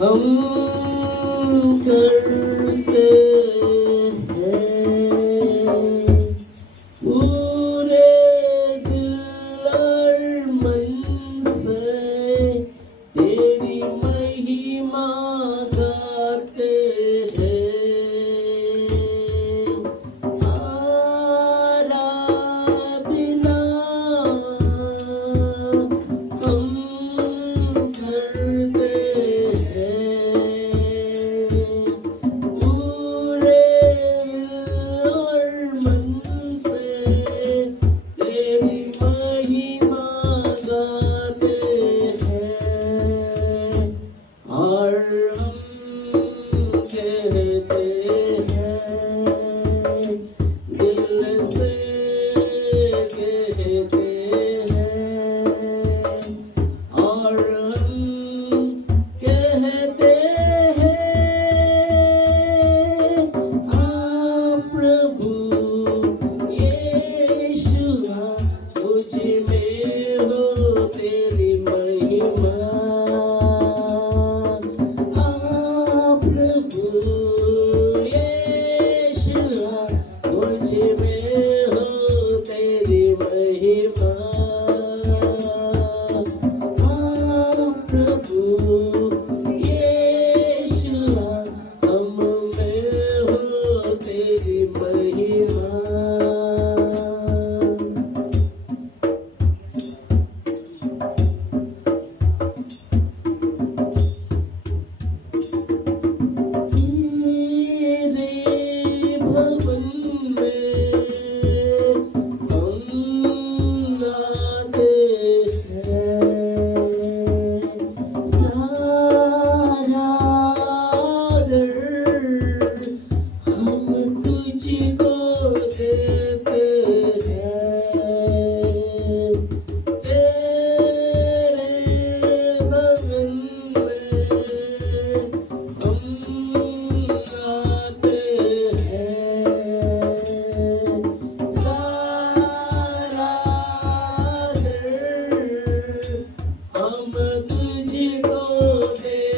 हम करते हैं पूरे दिल और मन से तेरी महिमा गाते हैं। आराधना हम करते पूरे दिल और मन से तेरी महिमा गाते हैं। और हम कहते हैं दिल से कहते हैं। और हम कहते हैं प्रभु यीशु मुझ में हो तेरी महिमा। प्रभु यीशु मुझ में हो तेरी महिमा। प्रभु यीशु हम में हो तेरी महिमा। तेरे भवन में हम आते हैं। सारा आदर हम तुझको देते हैं। तेरे भवन में हम आते हैं। सारा आदर हम तुझको देते